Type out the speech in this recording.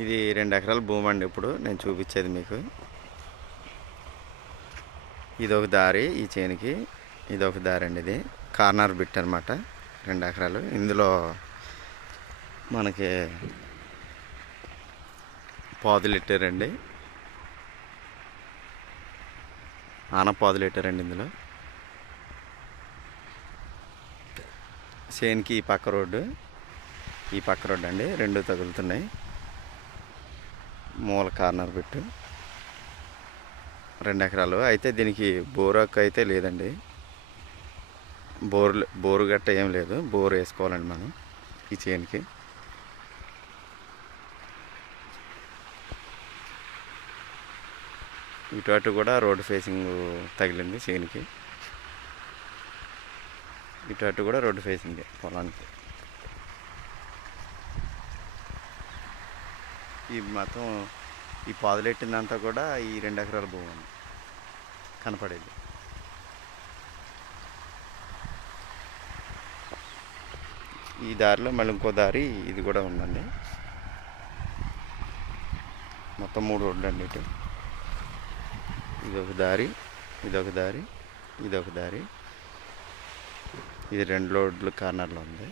ఇది 2 ఎకరాల భూమి అండి. ఇప్పుడు నేను చూపించేది మీకు ఇదొక దారి, ఈ చేనికి ఇదొక దారి అండి. ఇది కార్నర్ బిట్ అనమాట. 2 ఎకరాలు. ఇందులో మనకి పాదులు పెట్టారండి, ఆనపాదులు పెట్టారండి. ఇందులో చేనికి ఈ పక్క రోడ్డు, ఈ పక్క రోడ్డు అండి, రెండు తగులుతున్నాయి. మూల కార్నర్ పెట్టు 2 ఎకరాలు. అయితే దీనికి బోరాకు అయితే లేదండి, బోరు గట్ట ఏం లేదు. బోరు వేసుకోవాలండి మనం ఈ చేనికి. ఇటు అటు కూడా రోడ్డు ఫేసింగ్ తగిలింది చేనికి, ఇటు అటు కూడా రోడ్డు ఫేసింగ్ పొలానికి. ఈ మొత్తం ఈ పాదులెట్టిందంతా కూడా ఈ 2 ఎకరాల భూమి కనపడేది. ఈ దారిలో మళ్ళీ ఇంకో దారి ఇది కూడా ఉందండి. మొత్తం 3 రోడ్లు అండి. ఇటు ఇదొక దారి, ఇదొక దారి, ఇదొక దారి. ఇది 2 రోడ్లు కార్నర్లో ఉంది.